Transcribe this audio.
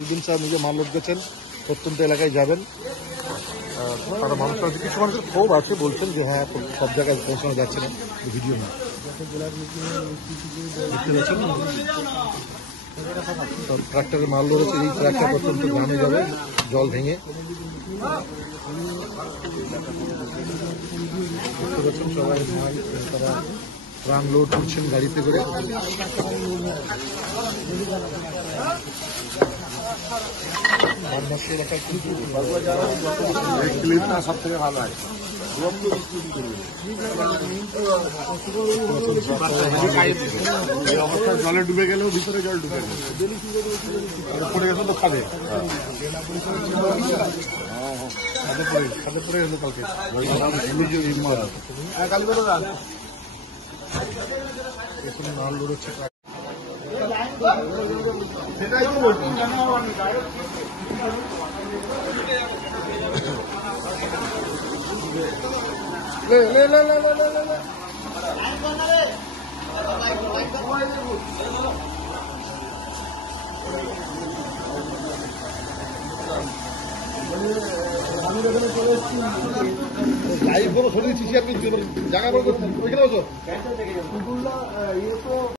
দিন স্যার নিজে মাল লোড গেছেন, প্রত্যন্ত এলাকায় যাবেন। তারা মানুষ আছে, কিছু মানুষের ক্ষোভ আছে, বলছেন যে হ্যাঁ সব জায়গায় পৌঁছানো যাচ্ছে না, ভিডিও না ট্রাক্টরে মাল লোড হচ্ছে। এই ট্রাক্টর প্রত্যন্ত গ্রামে যাবে জল ভেঙে। বুঝতে পারছেন সবাই মাল তারা ট্রাম লোড করছেন গাড়িতে করে। সব থেকে ভালো হয় অবস্থায় জলে ডুবে গেলেও ভিতরে জল ডুবে গেল পড়ে গেছে তো খাবে খাদে পড়ে গেল কালকে এখন মাল লোড হচ্ছে। সেটাই তো বলছি লাইভ বড় সরিয়ে দিচ্ছি, আপনি জায়গা বড় করছেন ওইখানে বসো।